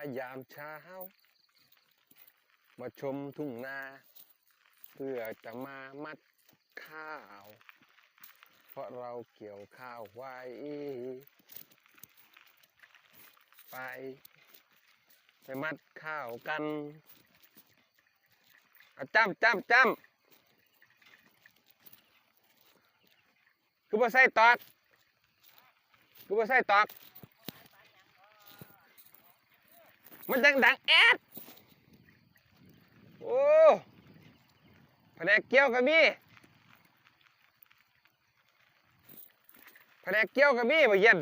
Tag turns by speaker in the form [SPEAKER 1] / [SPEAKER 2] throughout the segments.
[SPEAKER 1] ายามเช้า มาชมทุ่งนา เพื่อจะมามัดข้าว เพราะเราเกี่ยวข้าวไว้ ไป ไปมัดข้าวกันจ้ำจ้ำจ้ำคือบ่ใส่ตอกคือบ่ใส่ตอก มันดังดังแอดโอ้แผนกเกี่ยวกับมีแผนกเกี่ยวกับมีบ่เย็น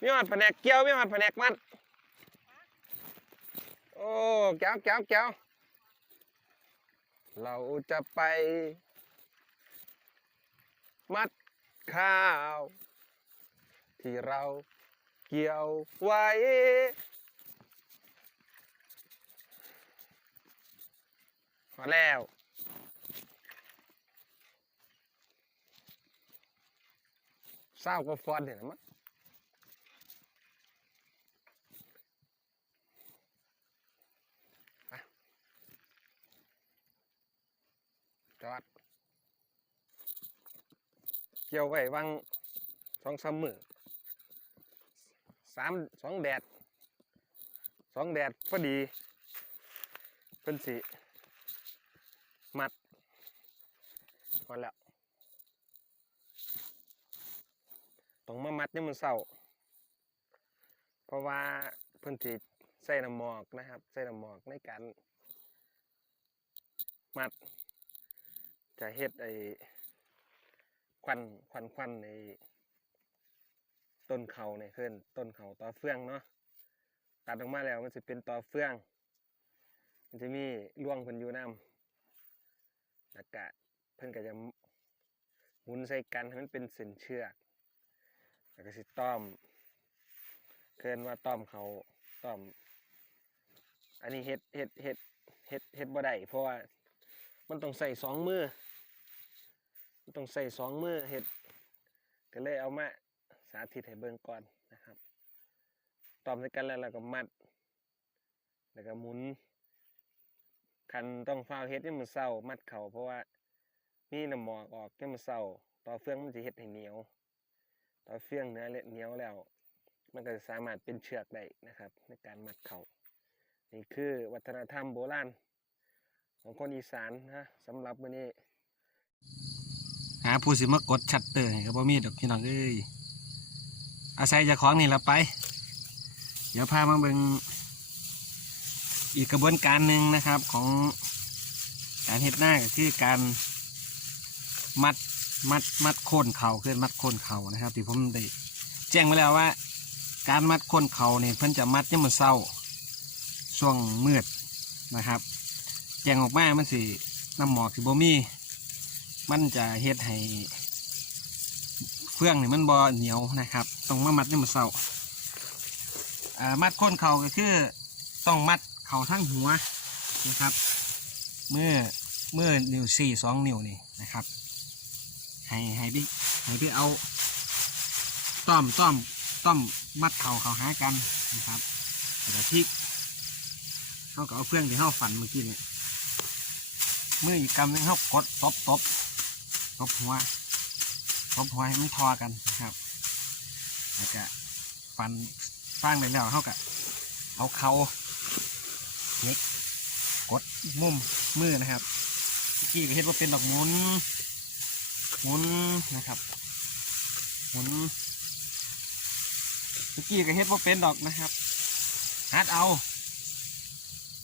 [SPEAKER 1] มีหอดแผนกเกี่ยวมีหอดแผนกมัดโอ้แก้วแก้วแก้วเราจะไป มัดข้าว ที่เราเกี่ยวไว้ อแล้วเศร้าก็ฟอนเนี่ยนะมั้งจอด เกี่ยวไว้วางสองสามมือสามสองแดดสองแดดพอดีเพิ่นสิ มัดพอแล้วต้องมามัดนี่มันเศร้าเพราะว่าเพิ่นสิใส่น้ำหมอกนะครับใส่น้ำหมอกในการมัด จะเฮ็ดไอ้ควันควันควันในต้นเขาเนี่ยขึ้นต้นเขาต่อเฟืองเนาะตัดออกมาแล้วมันจะเป็นต่อเฟือง มันจะมีร่วงเพิ่นอยู่น้ำ แล้วก็เพิ่นก็จะหมุนใส่กันให้มันเป็นเส้นเชือกแล้วก็สิต้อมเกินว่าต้อมเขาต้อม อันนี้เฮ็ดเฮ็ดเฮ็ดเฮ็ดเฮ็ดบ่ได้เพราะว่ามันต้องใส่สองมือมันต้องใส่สองมือเฮ็ดก็เลยเอามาสาธิตให้เบิ่งก่อนนะครับ ตอมใส่กันแล้วเราก็มัด แล้วก็หมุน คันต้องฟ้าเฮ็ดให้มันเศร้ามัดเขาเพราะว่ามีน้ำหมอกออกให้มันเศร้าต่อเฟืองมันจะเฮ็ดให้เหนียว ต่อเฟืองเนื้อเละเหนียวแล้ว มันก็จะสามารถเป็นเชือกได้นะครับ ในการมัดเขานี่คือวัฒนธรรมโบราณของคนอีสานนะสำหรับมื้อนี้
[SPEAKER 2] หาผู้สิมากดชัตเตอร์ให้ก็บ่มีดอกพี่น้องเอ้ยอาศัยเจ้าของนี่ละไป เดี๋ยวพามาเบิ่ง อีกกระบวนการหนึ่งนะครับของการเฮ็ดหน้าก็คือการมัดมัดมัดโคนเข่าคือมัดโคนเข่านะครับที่ผมได้แจ้งไว้แล้วว่า การมัดโคนเข่าเนี่ยเพิ่นจะมัดเนี่ยามมันเศร้าช่วงมืดนะครับ แจ้งออกมามันสิน้ำหมอกสิบ่มีมันจะเฮ็ดให้เฟืองเนี่ยมันบ่เหนียวนะครับต้องมามัดนี่มันเศร้ามัดก้นเข่าก็คือต้องมัด เขาทั้งหัวนะครับ เมื่อเมื่อนิ้วสี่สองนิ้วนี่นะครับ ให้ให้พี่ให้พี่เอาต้อมต้อมต้อมมัดเข่าเขาหากันนะครับแล้วก็พลิกเขาก็เอาเฟืองที่เขาฝันเมื่อกี้นี่เมืออีกกำหนึงเขากดตบตบตบหัวตบหัวให้มันทอกันนะครับแล้วก็ฟันฟางเลยแล้วเขาก็เอาเขา เน็กกดมุมมือนะครับเมื่อกี้ก็เห็นว่าเป็นดอกหมุนหมุนนะครับหมุนเมื่อกี้ก็เห็นว่าเป็นดอกนะครับฮัดเอา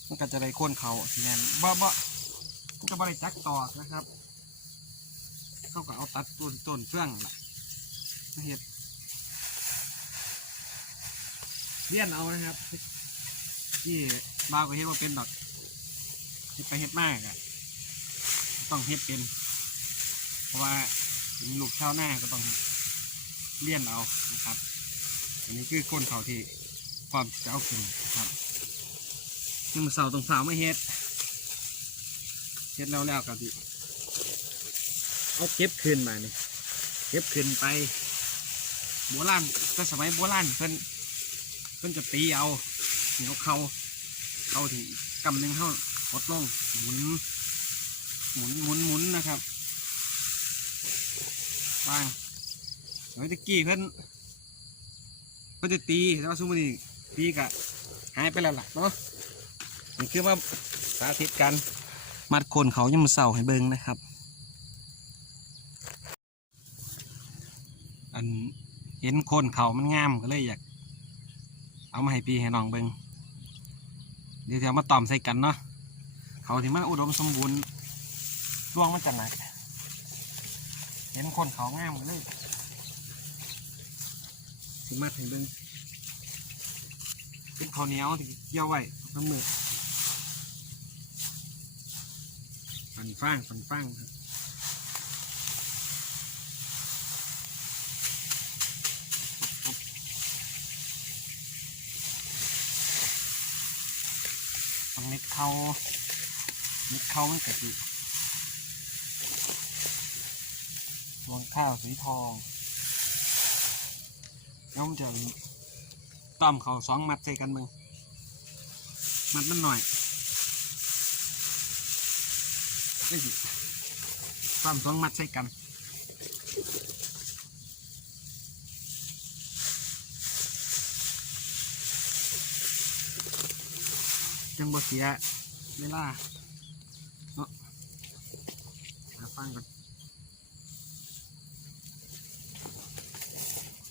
[SPEAKER 2] มันก็จะได้โค่นเขาแนนบ่บ่มันก็บ่ได้จักตอกนะครับเขาก็เอาตัดต้นต้นเฟื่องละมาเห็ดเลี้ยนเอานะครับที่ บ้าวก็เห็ดว่าเป็นดอกที่ไปเห็ดมากอะต้องเห็ดเป็น เพราะว่าเป็นลูกชาวนาก็ต้องเลี้ยนเอานะครับ อันนี้คือก้นเขาที่พร้อมจะเอาขึ้นนะครับนี่มันเสาตรงเสาไม่เห็ดเห็ดแล้วแล้วกับที่เอาเก็บคืนมานี่เก็บคืนไปโบราณแต่สมัยโบราณเพิ่นเพิ่นจะตีเอาเหนียวเขา เขาที่กำหนึ่งเขากดลงหมุน หมุนหมุนหมุนนะครับวางเมื่อตะกี้เพิ่นเพิ่นจะตีแต่ว่าซุมอนี้ตีกะหายไปแล้วล่ะเนาะนี่คือว่าสาธิตกันมัดโคนเขายังมาเสาให้เบิ่งนะครับ อันเห็นโคนเขามันงามก็เลยอยาก เอามาให้พี่ให้น้องเบิ่ง เดี๋ยวจะมาตอมใส่กันเนาะเขาที่มันอุดมสมบูรณ์ร่วงมาจากไหนเห็นคนเขางามเลยสิมาถึงเบิ่งเป็นข้าวเหนียวที่เกี่ยวไว้น้ำมือฟันฟางฟันฟางครับ ห็ดเขาเม็ดเขามันกะทิรวงข้าวสีทองแล้วมันจะต้อมเขาสองมัดใส่กันมึงมัดมันหน่อยนี่สิต้อมสองมัดใส่กัน จังบ่เสียเวลาเนาะหาฟังก่อน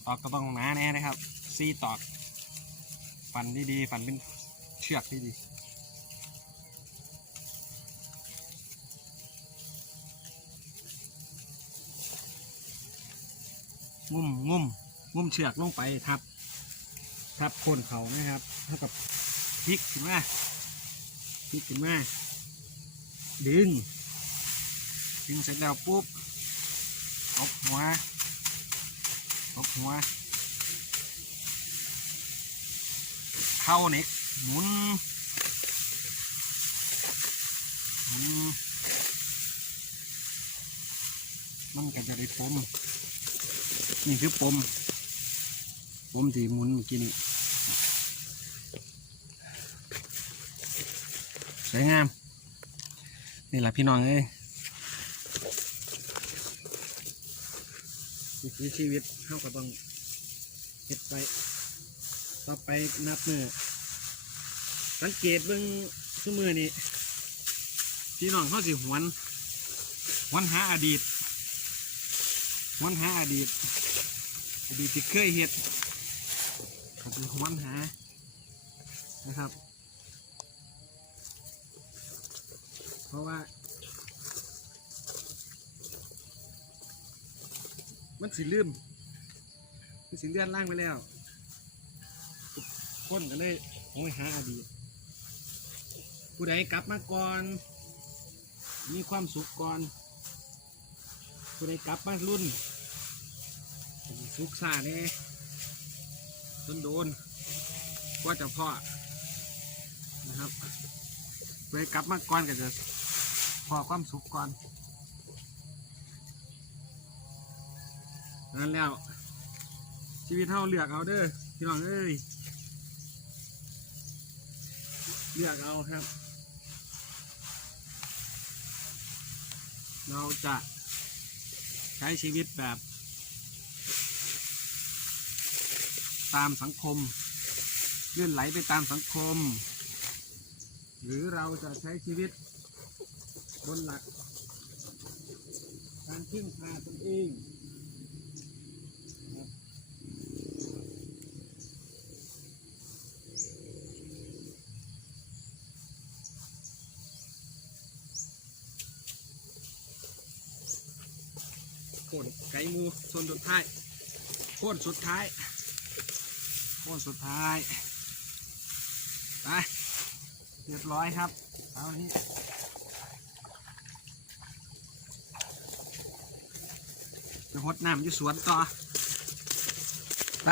[SPEAKER 2] ตอกก็ต้องหนาแน่นะครับซีตอกฟันดีๆฟันเป็นเชือกดีๆงุ่มงุ่มงุ่มเชือกลงไปทับ ทับโคนเขานะครับเท่ากับพลิกขึ้นม ลิกขึ้นมา ดึง ดึงเสร็จแล้วปุ๊บตบหัวตบหัว เข้าเน็กหมุนหมุนมันก็จะได้ปมนี่คือปมปมที่หมุนเมื่อกี้นี่ วยงาม นี่แหละพี่น้องเอ้ยวิถีชีวิตเข้าก็ต้องเก็บไปต่อไปนับมือสังเกตเบื้องสมือนี่พี่น้องเขาสิหวนหวนหาอดีตหวนหาอดีต อดีตที่เคยเฮ็ดเขาสิหวนหานะครับ เพราะว่า มันสิลืมมันสิเลื่อนล่างไปแล้วคนก็เลยโอ้ยหาอดีตผู้ใดกลับมาก่อน มีความสุขก่อน ผู้ใดกลับมารุ่นสุขซาแน่ต้นโดนก็จะพ่อนะครับไปกลับมาก่อนก็จะ พอความสุขก่อนนั้นแล้ว ชีวิตเท่าเลือกเอาเด้อพี่น้องเอ้ยเลือกเอาครับ เราจะใช้ชีวิตแบบ ตามสังคม เลื่อนไหลไปตามสังคม หรือเราจะใช้ชีวิต บนหลัก การพึ่งพาตนเองครับโคนไก่มูโซนสุดท้ายโคนสุดท้ายโคนสุดท้ายไปเรียบร้อยครับเอาอันนี้จะ หดน้ำอยู่สวนต่อไป